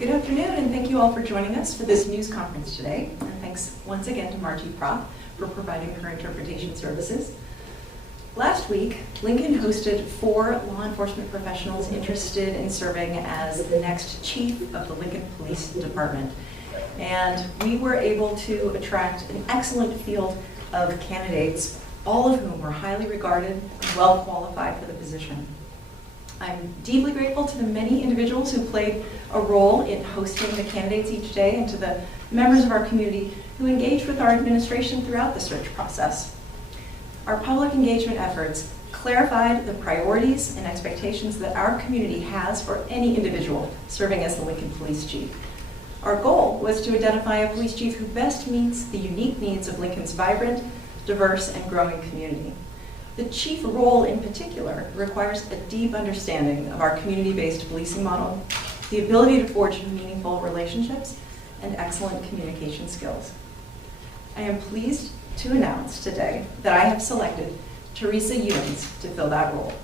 Good afternoon, and thank you all for joining us for this news conference today. And thanks once again to Margie Propp for providing her interpretation services. Last week, Lincoln hosted 4 law enforcement professionals interested in serving as the next chief of the Lincoln Police Department. And we were able to attract an excellent field of candidates, all of whom were highly regarded and well qualified for the position. I'm deeply grateful to the many individuals who played a role in hosting the candidates each day and to the members of our community who engaged with our administration throughout the search process. Our public engagement efforts clarified the priorities and expectations that our community has for any individual serving as the Lincoln Police Chief. Our goal was to identify a police chief who best meets the unique needs of Lincoln's vibrant, diverse, and growing community. The chief role in particular requires a deep understanding of our community-based policing model, the ability to forge meaningful relationships, and excellent communication skills. I am pleased to announce today that I have selected Teresa Ewins to fill that role.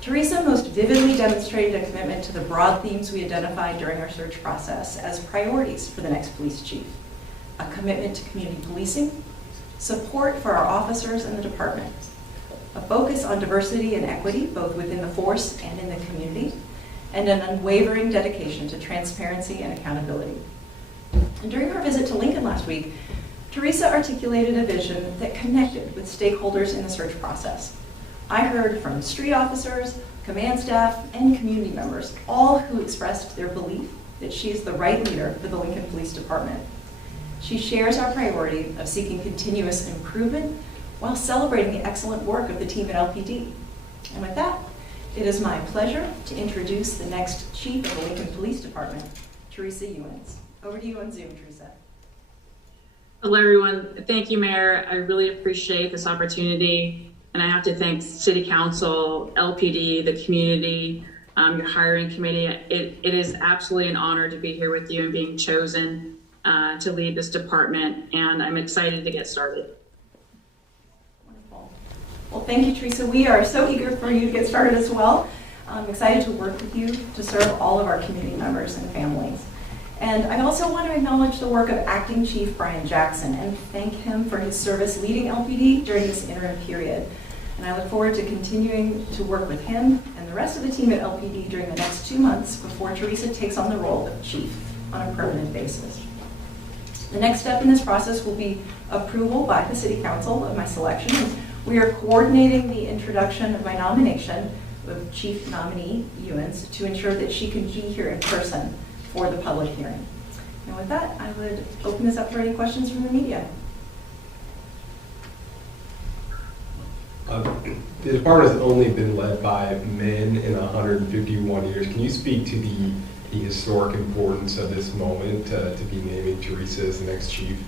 Teresa most vividly demonstrated a commitment to the broad themes we identified during our search process as priorities for the next police chief: a commitment to community policing, support for our officers and the department, a focus on diversity and equity both within the force and in the community, and an unwavering dedication to transparency and accountability. And during our visit to Lincoln last week, Teresa articulated a vision that connected with stakeholders in the search process. I heard from street officers, command staff, and community members, all who expressed their belief that she is the right leader for the Lincoln Police Department. She shares our priority of seeking continuous improvement while celebrating the excellent work of the team at LPD. And with that, it is my pleasure to introduce the next chief of the Lincoln Police Department, Teresa Ewins. Over to you on Zoom, Teresa. Hello, everyone. Thank you, Mayor. I really appreciate this opportunity. And I have to thank City Council, LPD, the community, your hiring committee. It is absolutely an honor to be here with you and being chosen to lead this department. And I'm excited to get started. Wonderful. Well, thank you, Teresa. We are so eager for you to get started as well. I'm excited to work with you to serve all of our community members and families. And I also want to acknowledge the work of Acting Chief Brian Jackson and thank him for his service leading LPD during this interim period. And I look forward to continuing to work with him and the rest of the team at LPD during the next 2 months before Teresa takes on the role of chief on a permanent basis. The next step in this process will be approval by the City Council of my selection. We are coordinating the introduction of my nomination of Chief Nominee Ewins to ensure that she can be here in person for the public hearing. And with that, I would open this up for any questions from the media. The department has only been led by men in 151 years. Can you speak to the historic importance of this moment to be naming Teresa as the next chief?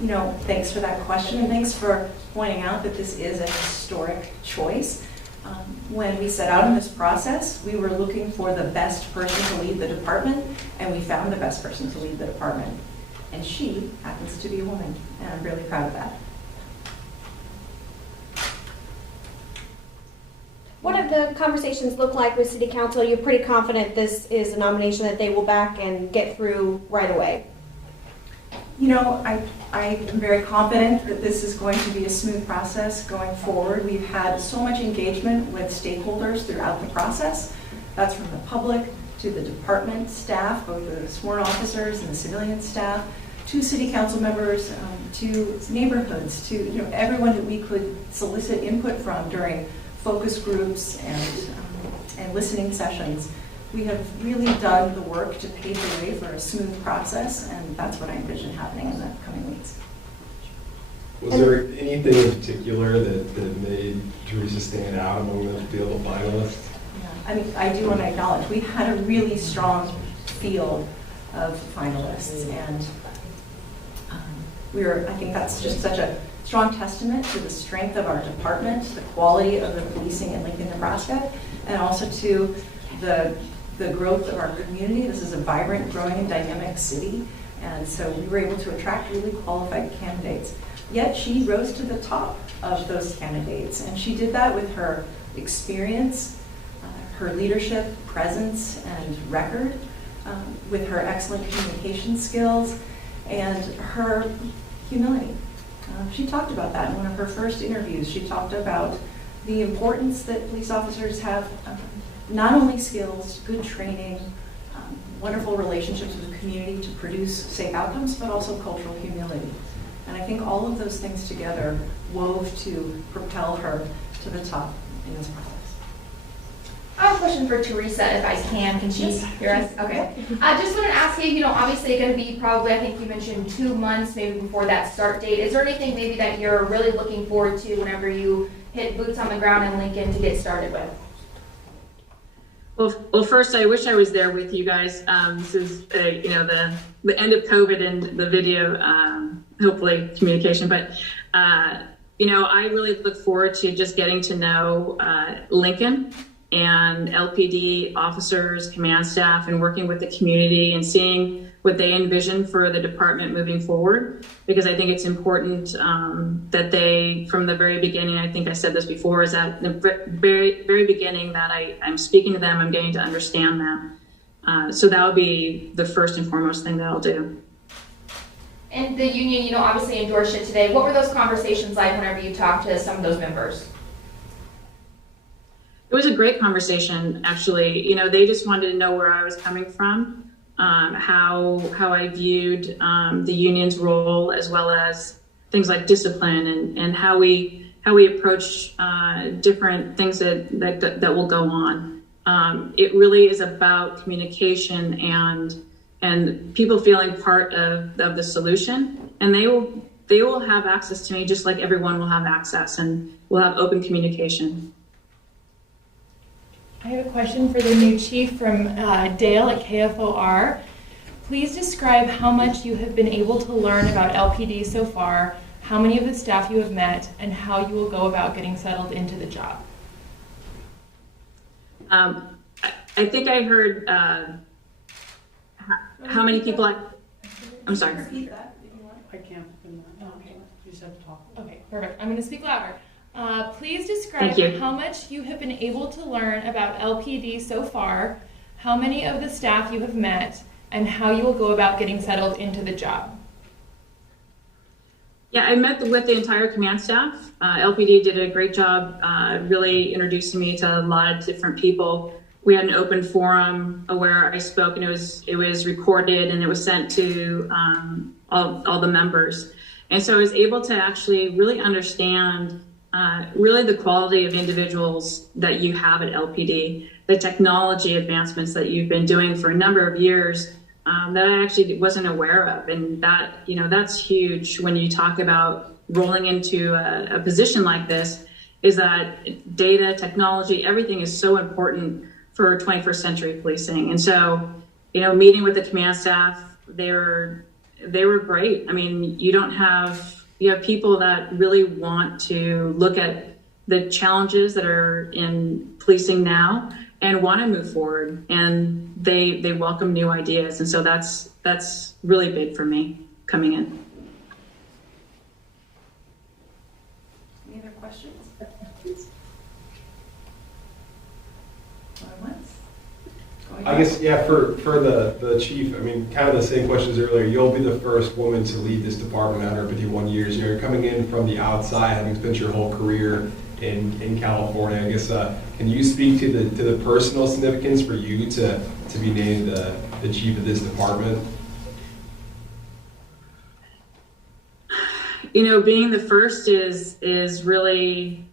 You know, thanks for that question, and thanks for pointing out that this is a historic choice. When we set out in this process, we were looking for the best person to lead the department, and we found the best person to lead the department. And she happens to be a woman, and I'm really proud of that. What have the conversations look like with City Council? You're pretty confident this is a nomination that they will back and get through right away? You know, I am very confident that this is going to be a smooth process going forward. We've had so much engagement with stakeholders throughout the process. That's from the public to the department staff, both the sworn officers and the civilian staff, to City Council members, to neighborhoods, to everyone that we could solicit input from during focus groups and listening sessions. We have really done the work to pave the way for a smooth process, and that's what I envision happening in the coming weeks. Was there anything in particular that made Teresa stand out among the field of finalists? Yeah, I mean, I do want to acknowledge we had a really strong field of finalists, and I think that's just such a strong testament to the strength of our department, the quality of the policing in Lincoln, Nebraska, and also to the growth of our community. This is a vibrant, growing, and dynamic city, and so we were able to attract really qualified candidates. Yet she rose to the top of those candidates, and she did that with her experience, her leadership, presence, and record, with her excellent communication skills and her humility. She talked about that in one of her first interviews. She talked about the importance that police officers have not only skills, good training, wonderful relationships with the community to produce safe outcomes, but also cultural humility. And I think all of those things together wove to propel her to the top in this process. I have a question for Teresa, if I can. Can she hear us? Okay. I just wanted to ask you, obviously going to be probably, I think you mentioned 2 months maybe before that start date. Is there anything maybe that you're really looking forward to whenever you hit boots on the ground in Lincoln to get started with? Well, first, I wish I was there with you guys. This is, the end of COVID and the video, hopefully communication. But, I really look forward to just getting to know Lincoln and LPD officers, command staff, and working with the community and seeing what they envision for the department moving forward. Because I think it's important that they, from the very beginning, I think I said this before, is that the very, very beginning that I'm speaking to them, I'm getting to understand them. So that will be the first and foremost thing that I'll do. And the union, obviously endorsed it today. What were those conversations like whenever you talked to some of those members? It was a great conversation, actually. They just wanted to know where I was coming from, how I viewed the union's role, as well as things like discipline and how we approach different things that will go on. It really is about communication and people feeling part of the solution, and they will have access to me just like everyone will have access, and we'll have open communication. I have a question for the new chief from Dale at KFOR. Please describe how much you have been able to learn about LPD so far, how many of the staff you have met, and how you will go about getting settled into the job. I think I heard how many people I'm sorry. Repeat that if you want. I can't. Okay. You said to talk. Okay, perfect. I'm going to speak louder. Please describe how much you have been able to learn about LPD so far, how many of the staff you have met, and how you will go about getting settled into the job. Yeah, I met with the entire command staff. LPD did a great job really introducing me to a lot of different people. We had an open forum where I spoke, and it was recorded and it was sent to all the members. And so I was able to actually really understand really the quality of individuals that you have at LPD, the technology advancements that you've been doing for a number of years that I actually wasn't aware of. And that, that's huge when you talk about rolling into a position like this, is that data, technology, everything is so important for 21st century policing. And so, meeting with the command staff, they were great. I mean, you have people that really want to look at the challenges that are in policing now and want to move forward, and they welcome new ideas. And so that's really big for me coming in. Any other questions? Going once? Going I guess, yeah, for the chief, I mean, kind of the same questions earlier. You'll be the first woman to lead this department after 51 years. You're coming in from the outside, having spent your whole career in California. I guess, can you speak to the personal significance for you to be named the chief of this department? Being the first is really,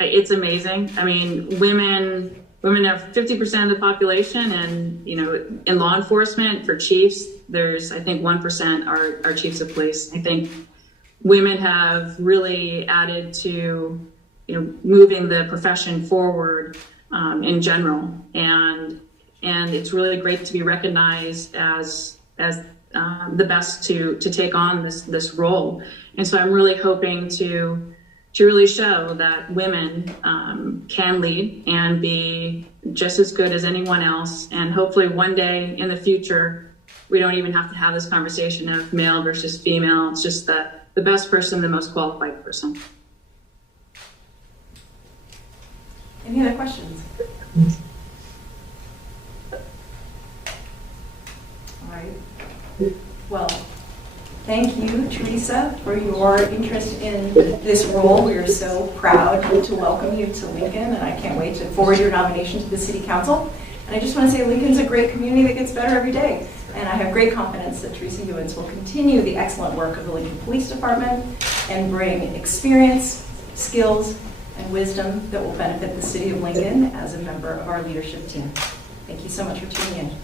it's amazing. I mean, women have 50% of the population, and in law enforcement for chiefs, there's, I think, 1% are chiefs of police. I think women have really added to moving the profession forward in general, and it's really great to be recognized as the best to take on this role. And so I'm really hoping to really show that women can lead and be just as good as anyone else. And hopefully one day in the future, we don't even have to have this conversation of male versus female. It's just the best person, the most qualified person. Any other questions? Well, thank you, Teresa, for your interest in this role. We are so proud to welcome you to Lincoln, and I can't wait to forward your nomination to the City Council. And I just want to say Lincoln's a great community that gets better every day. And I have great confidence that Teresa Ewins will continue the excellent work of the Lincoln Police Department and bring experience, skills, and wisdom that will benefit the City of Lincoln as a member of our leadership team. Thank you so much for tuning in.